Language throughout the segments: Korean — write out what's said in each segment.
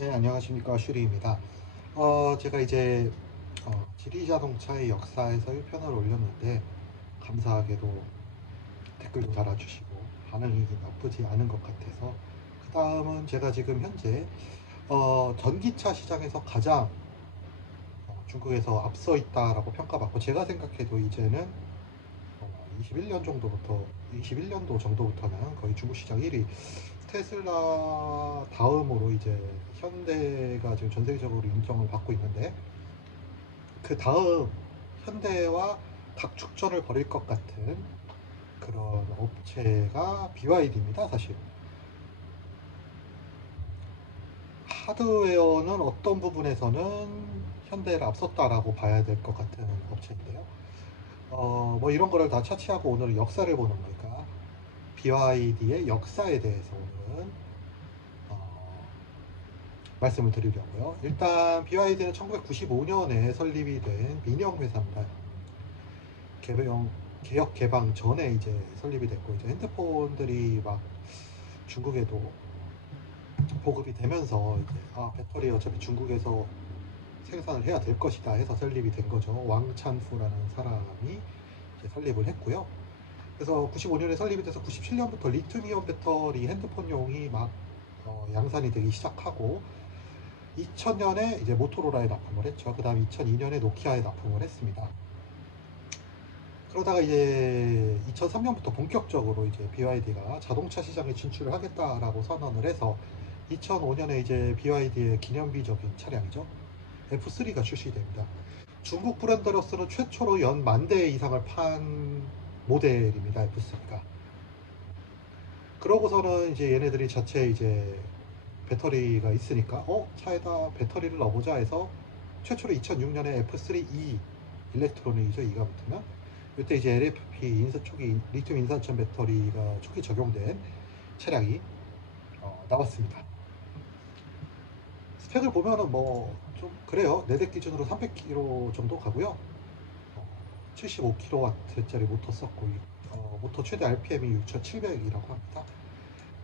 네, 안녕하십니까. 슈리입니다. 제가 이제 지리자동차의 역사에서 1편을 올렸는데 감사하게도 댓글도 달아주시고 반응이 나쁘지 않은 것 같아서 그 다음은 제가 지금 현재 전기차 시장에서 가장 중국에서 앞서 있다라고 평가받고, 제가 생각해도 이제는 21년도 정도부터는 거의 중국 시장 1위, 테슬라 다음으로 이제 현대가 지금 전 세계적으로 인정을 받고 있는데, 그 다음 현대와 각축전을 벌일 것 같은 그런 업체가 BYD입니다. 사실 하드웨어는 어떤 부분에서는 현대를 앞섰다라고 봐야 될 것 같은 업체인데요. 뭐 이런 거를 다 차치하고 오늘은 역사를 보는 거니까 BYD의 역사에 대해서 오늘은 말씀을 드리려고요. 일단 BYD는 1995년에 설립이 된 민영 회사입니다. 개혁 개방 전에 이제 설립이 됐고, 이제 핸드폰들이 막 중국에도 보급이 되면서 이제 배터리 어차피 중국에서 생산을 해야 될 것이다 해서 설립이 된 거죠. 왕찬후라는 사람이 이제 설립을 했고요. 그래서 95년에 설립이 돼서 97년부터 리튬이온 배터리 핸드폰용이 막 양산이 되기 시작하고, 2000년에 이제 모토로라에 납품을 했죠. 그 다음 2002년에 노키아에 납품을 했습니다. 그러다가 이제 2003년부터 본격적으로 이제 BYD가 자동차 시장에 진출을 하겠다라고 선언을 해서 2005년에 이제 BYD의 기념비적인 차량이죠. F3가 출시됩니다. 중국 브랜드로서는 최초로 연 10,000대 이상을 판 모델입니다. F3가. 그러고서는 이제 얘네들이 자체 이제 배터리가 있으니까 차에다 배터리를 넣어보자 해서 최초로 2006년에 F3E, 일렉트로닉이죠. E가 붙으면 이때 이제 LFP 초기 리튬 인산천 배터리가 초기 적용된 차량이 나왔습니다. 스펙을 보면은 뭐 좀 그래요. 4대 기준으로 300km 정도 가고요. 75kW짜리 모터 썼고, 모터 최대 RPM이 6,700이라고 합니다.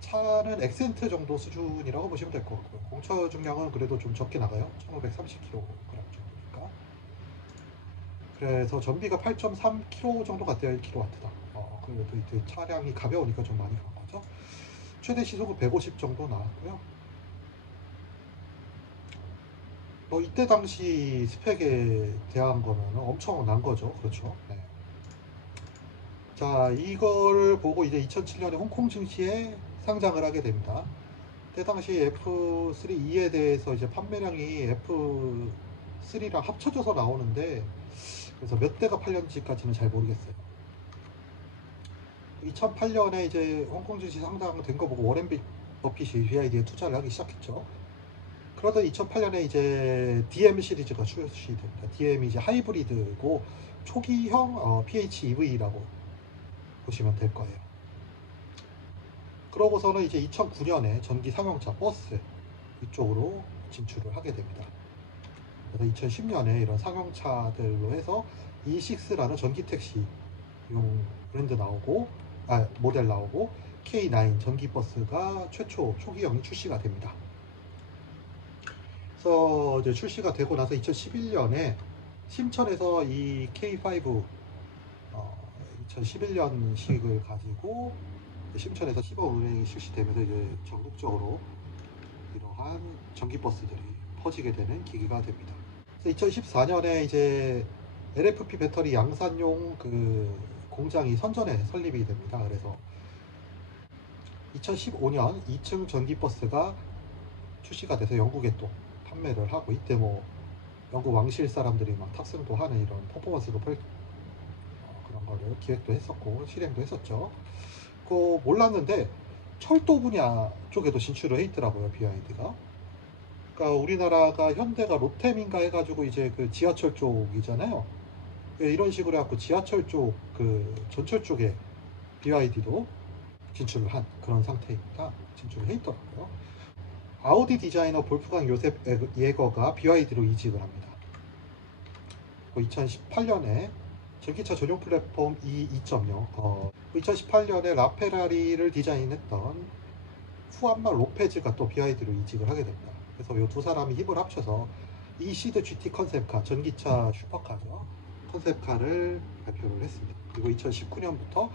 차는 액센트 정도 수준이라고 보시면 될 것 같고요. 공차 중량은 그래도 좀 적게 나가요. 1530kg 정도니까. 그래서 전비가 8.3kg 정도 갔대요. 1kW다. 그래도 이제 차량이 가벼우니까 좀 많이 간 거죠. 최대 시속은 150 정도 나왔고요. 뭐 이때 당시 스펙에 대한 거는 엄청난 거죠. 그렇죠. 네. 자, 이걸 보고 이제 2007년에 홍콩 증시에 상장을 하게 됩니다. 그때 당시 F3E에 대해서 이제 판매량이 F3랑 합쳐져서 나오는데, 그래서 몇 대가 팔렸는지까지는 잘 모르겠어요. 2008년에 이제 홍콩 증시 상장된 거 보고 워렌 버핏이 BYD에 투자를 하기 시작했죠. 그러다 2008년에 이제 DM 시리즈가 출시됩니다. DM이 이제 하이브리드고 초기형 PHEV라고 보시면 될 거예요. 그러고서는 이제 2009년에 전기 상용차 버스 이쪽으로 진출을 하게 됩니다. 그래서 2010년에 이런 상용차들로 해서 E6라는 전기 택시용 브랜드 나오고, 모델 나오고, K9 전기 버스가 최초 초기형이 출시가 됩니다. 그래서 이제 출시가 되고 나서 2011년에 심천에서 이 K5 2011년식을 가지고 심천에서 시범 운행이 실시되면서 이제 전국적으로 이러한 전기버스들이 퍼지게 되는 계기가 됩니다. 그래서 2014년에 이제 LFP 배터리 양산용 그 공장이 선전에 설립이 됩니다. 그래서 2015년 2층 전기버스가 출시가 돼서 영국에 또 판매를 하고, 이때 뭐 영국 왕실 사람들이 막 탑승도 하는 이런 퍼포먼스도 그런 거를 기획도 했었고 실행도 했었죠. 그거 몰랐는데 철도 분야 쪽에도 진출을 해 있더라고요, BYD가. 그러니까 우리나라가 현대가 로템인가 해가지고 이제 그 지하철 쪽이잖아요. 이런 식으로 해갖고 지하철 쪽, 그 전철 쪽에 BYD도 진출을 한 그런 상태입니다. 진출을 해 있더라고요. 아우디 디자이너 볼프강 요셉 예거가 BYD로 이직을 합니다. 2018년에 전기차 전용 플랫폼 E2.0, 2018년에 라페라리를 디자인했던 후안마 로페즈가 또 BYD로 이직을 하게 됩니다. 그래서 이 두 사람이 힘을 합쳐서 이 시드 GT 컨셉카, 전기차 슈퍼카죠. 컨셉카를 발표를 했습니다. 그리고 2019년부터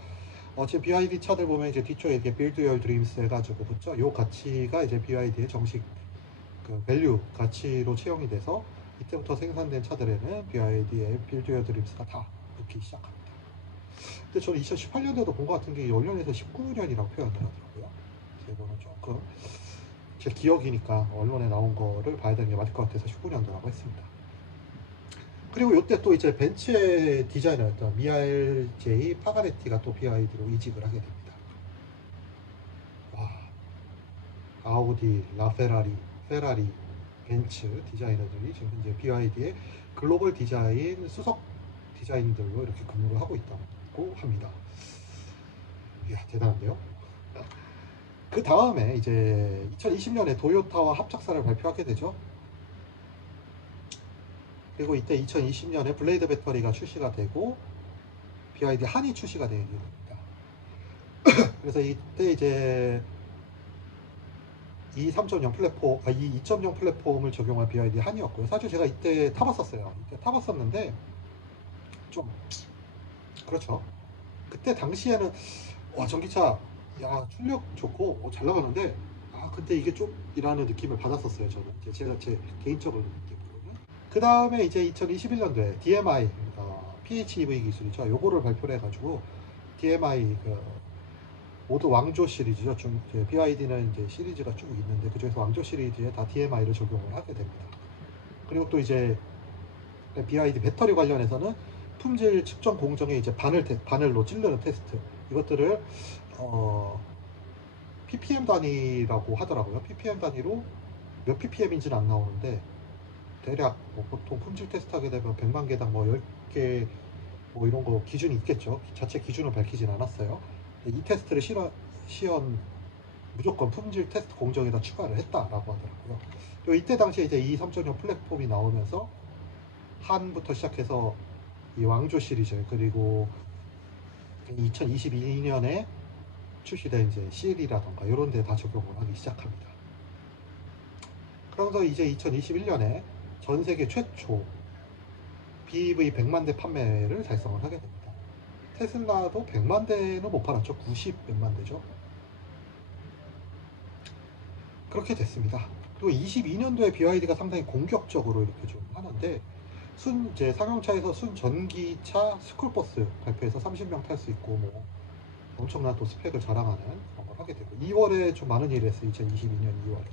지금 BYD 차들 보면 이제 뒤쪽에 이렇게 Build Your Dreams 해가지고 붙죠. 요 가치가 이제 BYD의 정식 그 밸류 가치로 채용이 돼서 이때부터 생산된 차들에는 BYD의 Build Your Dreams가 다 붙기 시작합니다. 근데 저는 2018년에도 본 것 같은 게 연령에서 19년이라고 표현을 하더라고요. 그래서 이거는 조금 제 기억이니까 언론에 나온 거를 봐야 되는 게 맞을 것 같아서 19년도라고 했습니다. 그리고 이때 또 이제 벤츠의 디자이너였던 미하엘 제이 파가레티가 또 BYD로 이직을 하게 됩니다. 와, 아우디, 라페라리, 페라리, 벤츠 디자이너들이 지금 현재 BYD의 글로벌 디자인 수석 디자인들로 이렇게 근무를 하고 있다고 합니다. 이야, 대단한데요? 그 다음에 이제 2020년에 도요타와 합작사를 발표하게 되죠. 그리고 이때 2020년에 블레이드 배터리가 출시가 되고 BYD 한이 출시가 되게 됩니다. 그래서 이때 이제 이 3.0 플랫폼, 이 2.0 플랫폼을 적용한 BYD 한이었고요. 사실 제가 이때 타봤었어요. 이때 타봤었는데 좀 그렇죠. 그때 당시에는 와, 전기차 야, 출력 좋고 잘 나가는데 근데 이게 좀 이라는 느낌을 받았었어요. 저는 제가 제 개인적으로 느낌으로는. 그 다음에 이제 2021년도에 DMI PHEV 기술이죠. 요거를 발표를 해가지고 DMI 모두 왕조 시리즈죠. 좀 BYD는 이제 시리즈가 쭉 있는데 그중에서 왕조 시리즈에 다 DMI를 적용을 하게 됩니다. 그리고 또 이제 BYD 배터리 관련해서는 품질 측정 공정에 이제 바늘로 찌르는 테스트 이것들을 ppm 단위라고 하더라고요. ppm 단위로 몇 ppm인지는 안 나오는데 대략 뭐 보통 품질 테스트 하게 되면 100만 개당 뭐 10개 뭐 이런 거 기준이 있겠죠. 자체 기준을 밝히진 않았어요. 이 테스트를 시연 무조건 품질 테스트 공정에다 추가를 했다라고 하더라고요. 그리고 이때 당시에 이제 이 3.0 플랫폼이 나오면서 한부터 시작해서 이 왕조 시리즈 그리고 2022년에 출시된 이제 CL이라던가 이런 데 다 적용을 하기 시작합니다. 그러면서 이제 2021년에 전 세계 최초 BEV 100만 대 판매를 달성을 하게 됩니다. 테슬라도 100만 대는 못 팔았죠. 90 몇만 대죠. 그렇게 됐습니다. 그리고 22년도에 BYD가 상당히 공격적으로 이렇게 좀 하는데 이제 상용차에서 순 전기차 스쿨버스 발표해서 30명 탈 수 있고 뭐 엄청난 또 스펙을 자랑하는 그런 걸 하게 되고 2월에 좀 많은 일을 했어요. 2022년 2월에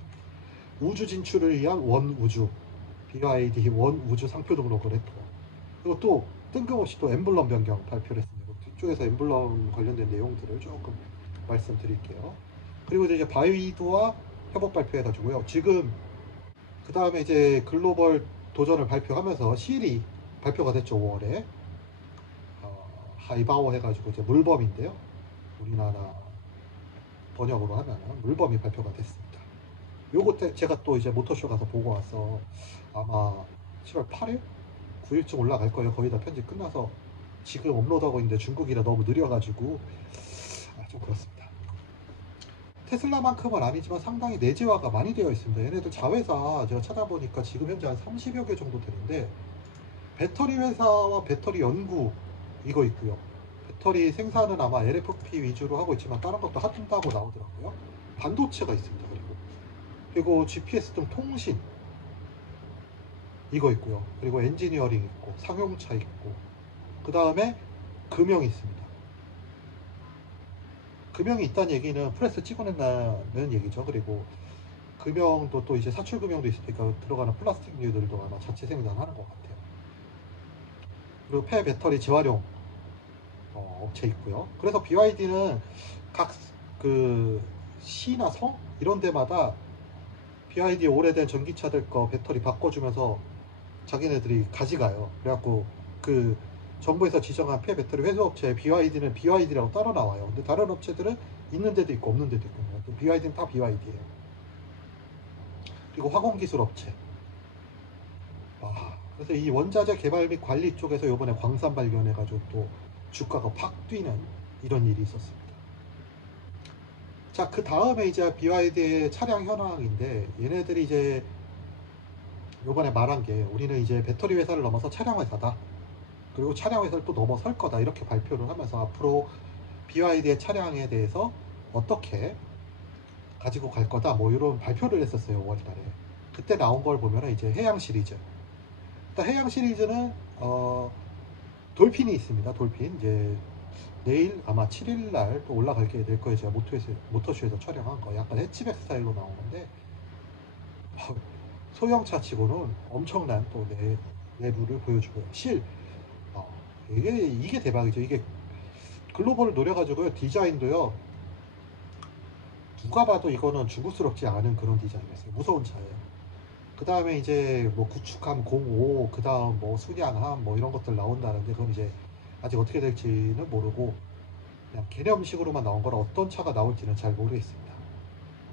우주 진출을 위한 원 우주 BYD 원 우주 상표 등록을 했고 그리고 또 뜬금없이 또 엠블럼 변경 발표를 했습니다. 뒤쪽에서 엠블럼 관련된 내용들을 조금 말씀드릴게요. 그리고 이제 바이두와 협업 발표해가지고요. 지금 그 다음에 이제 글로벌 도전을 발표하면서 실이 발표가 됐죠. 5월에 하이바오 해가지고 이제 물범인데요. 우리나라 번역으로 하면은 물범이 발표가 됐습니다. 요거 제가 또 이제 모터쇼 가서 보고 와서 아마 7월 8일? 9일쯤 올라갈 거예요. 거의 다 편집 끝나서 지금 업로드하고 있는데 중국이라 너무 느려가지고 좀 그렇습니다. 테슬라만큼은 아니지만 상당히 내재화가 많이 되어 있습니다. 얘네들 자회사 제가 찾아보니까 지금 현재 한 30여 개 정도 되는데 배터리 회사와 배터리 연구 이거 있고요. 배터리 생산은 아마 LFP 위주로 하고 있지만 다른 것도 한다고 나오더라고요. 반도체가 있습니다. 그리고 GPS 등 통신 이거 있고요. 그리고 엔지니어링 있고 상용차 있고 그 다음에 금형이 있습니다. 금형이 있다는 얘기는 프레스 찍어낸다는 얘기죠. 그리고 금형도 또 이제 사출 금형도 있으니까 들어가는 플라스틱류들도 아마 자체 생산하는 것 같아요. 그리고 폐 배터리 재활용 업체 있고요. 그래서 BYD는 각 그 시나 성 이런 데마다 BYD 오래된 전기차들 거 배터리 바꿔주면서 자기네들이 가져가요. 그래갖고 그 정부에서 지정한 폐 배터리 회수업체 BYD는 BYD라고 따로 나와요. 근데 다른 업체들은 있는 데도 있고 없는 데도 있고 BYD는 다 BYD예요. 그리고 화공기술 업체. 그래서 이 원자재 개발 및 관리 쪽에서 이번에 광산 발견해가지고 또 주가가 팍 뛰는 이런 일이 있었습니다. 자, 그 다음에 이제 BYD의 차량 현황인데 얘네들이 이제 요번에 말한 게 우리는 이제 배터리 회사를 넘어서 차량 회사다. 그리고 차량 회사를 또 넘어설 거다. 이렇게 발표를 하면서 앞으로 BYD의 차량에 대해서 어떻게 가지고 갈 거다. 뭐 이런 발표를 했었어요. 5월 달에. 그때 나온 걸 보면은 이제 해양 시리즈. 일단 해양 시리즈는 돌핀이 있습니다. 돌핀. 이제 내일 아마 7일 날 또 올라가게 될 거예요. 제가 모터쇼에서 촬영한 거. 약간 해치백 스타일로 나온 건데 소형차 치고는 엄청난 또 내부를 보여주고요. 어, 이게 대박이죠. 이게 글로벌을 노려가지고요. 디자인도요. 누가 봐도 이거는 죽을스럽지 않은 그런 디자인이었어요. 무서운 차예요. 그 다음에 이제 뭐 구축함 05, 그 다음 뭐 순양함 뭐 이런 것들 나온다는데 그건 이제 아직 어떻게 될지는 모르고 그냥 개념식으로만 나온 거라 어떤 차가 나올지는 잘 모르겠습니다.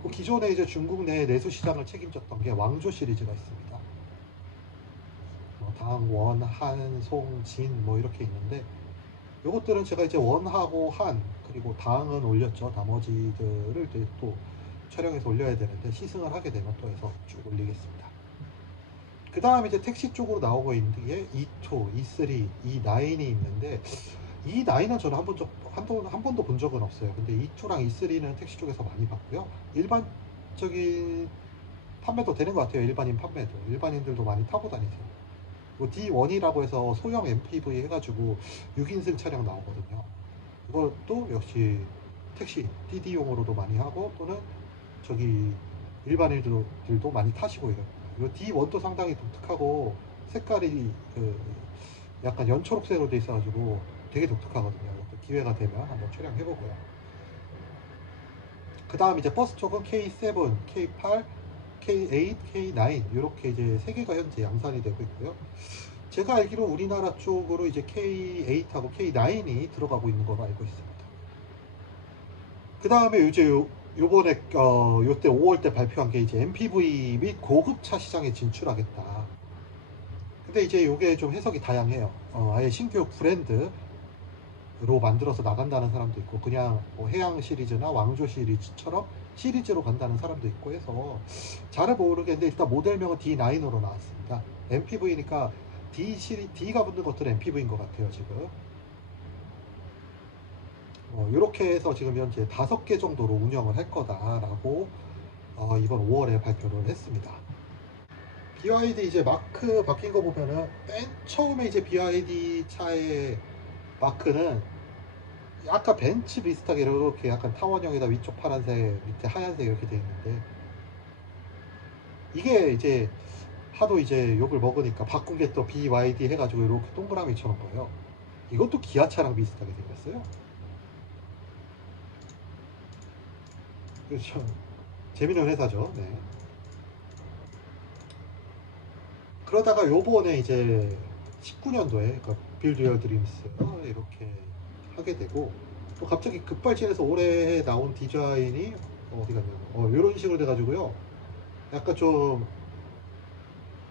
그 기존에 이제 중국 내 내수 시장을 책임졌던 게 왕조 시리즈가 있습니다. 당, 원, 한, 송, 진 뭐 이렇게 있는데 요것들은 제가 이제 원하고 한 그리고 당은 올렸죠. 나머지들을 또 촬영해서 올려야 되는데 시승을 하게 되면 또 해서 쭉 올리겠습니다. 그 다음 이제 택시 쪽으로 나오고 있는 게 E2, E3, E9이 있는데 E9은 저는 한 번도 본 적은 없어요. 근데 E2랑 E3는 택시 쪽에서 많이 봤고요. 일반적인 판매도 되는 것 같아요. 일반인 판매도. 일반인들도 많이 타고 다니세요. D1이라고 해서 소형 MPV 해가지고 6인승 차량 나오거든요. 이것도 역시 택시, DD용으로도 많이 하고 또는 저기 일반인들도 많이 타시고 이래요. 이 D1도 상당히 독특하고 색깔이 약간 연초록색으로 돼 있어가지고 되게 독특하거든요. 기회가 되면 한번 촬영해보고요. 그 다음 이제 버스 쪽은 K7, K8, K8, K9 이렇게 이제 세 개가 현재 양산이 되고 있고요. 제가 알기로 우리나라 쪽으로 이제 K8하고 K9이 들어가고 있는 걸로 알고 있습니다. 그 다음에 이제 요번에 요때 5월 때 발표한 게 이제 MPV 및 고급차 시장에 진출하겠다. 근데 이제 요게 좀 해석이 다양해요. 아예 신규 브랜드로 만들어서 나간다는 사람도 있고 그냥 뭐 해양 시리즈나 왕조 시리즈처럼 시리즈로 간다는 사람도 있고 해서 잘은 모르겠는데 일단 모델명은 D9으로 나왔습니다. MPV니까 D가 붙는 것들은 MPV인 것 같아요 지금. 이렇게 해서 지금 현재 5개 정도로 운영을 할 거다라고 이번 5월에 발표를 했습니다. BYD 이제 마크 바뀐 거 보면은 맨 처음에 이제 BYD 차의 마크는 약간 벤츠 비슷하게 이렇게 약간 타원형에다 위쪽 파란색 밑에 하얀색 이렇게 돼 있는데 이게 이제 하도 이제 욕을 먹으니까 바꾼 게 또 BYD 해가지고 이렇게 동그라미처럼 보여요. 이것도 기아차랑 비슷하게 생겼어요. 그렇죠. 재밌는 회사죠. 네. 그러다가 요번에 이제 19년도에 그러니까 빌드 유어 드림스 이렇게 하게 되고 또 갑자기 급발진해서 올해 나온 디자인이 어디 갔냐 이런 식으로 돼가지고요. 약간 좀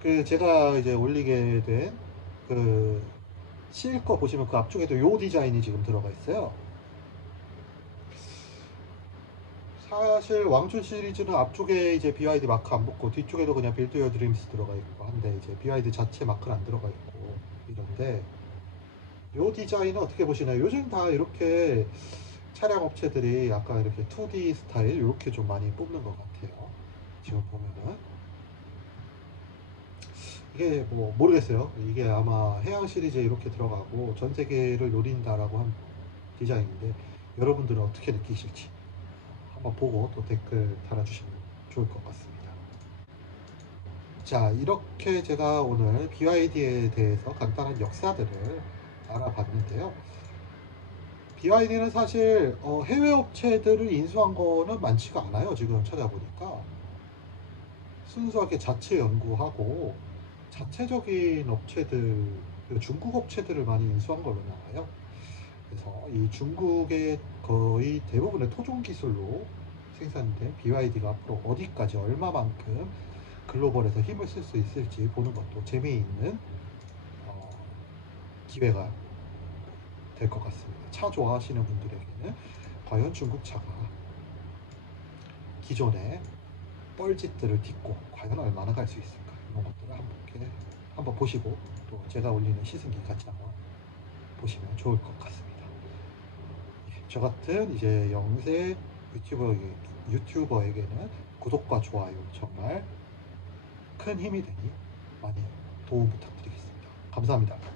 그 제가 이제 올리게 된그 실거 보시면 그 앞쪽에도 요 디자인이 지금 들어가 있어요. 사실 왕조 시리즈는 앞쪽에 이제 BYD 마크 안 붙고 뒤쪽에도 그냥 빌드 유어 드림스 들어가 있고 한데 이제 BYD 자체 마크는 안 들어가 있고 이런데 요 디자인은 어떻게 보시나요? 요즘 다 이렇게 차량 업체들이 약간 이렇게 2D 스타일 이렇게 좀 많이 뽑는 것 같아요. 지금 보면은 이게 뭐 모르겠어요. 이게 아마 해양 시리즈에 이렇게 들어가고 전 세계를 노린다라고 한 디자인인데 여러분들은 어떻게 느끼실지 한번 보고 또 댓글 달아주시면 좋을 것 같습니다. 자, 이렇게 제가 오늘 BYD에 대해서 간단한 역사들을 알아봤는데요. BYD는 사실 해외 업체들을 인수한 거는 많지가 않아요. 지금 찾아보니까 순수하게 자체 연구하고 자체적인 업체들, 중국 업체들을 많이 인수한 걸로 나와요. 그래서 이 중국의 거의 대부분의 토종 기술로 생산된 BYD가 앞으로 어디까지 얼마만큼 글로벌에서 힘을 쓸 수 있을지 보는 것도 재미있는 기회가 될 것 같습니다. 차 좋아하시는 분들에게는 과연 중국 차가 기존의 뻘짓들을 딛고 과연 얼마나 갈 수 있을까? 그런 것들을 한번 보시고 또 제가 올리는 시승기 같이 한번 보시면 좋을 것 같습니다. 예, 저 같은 이제 영세 유튜버에게는 구독과 좋아요 정말 큰 힘이 되니 많이 도움 부탁드리겠습니다. 감사합니다.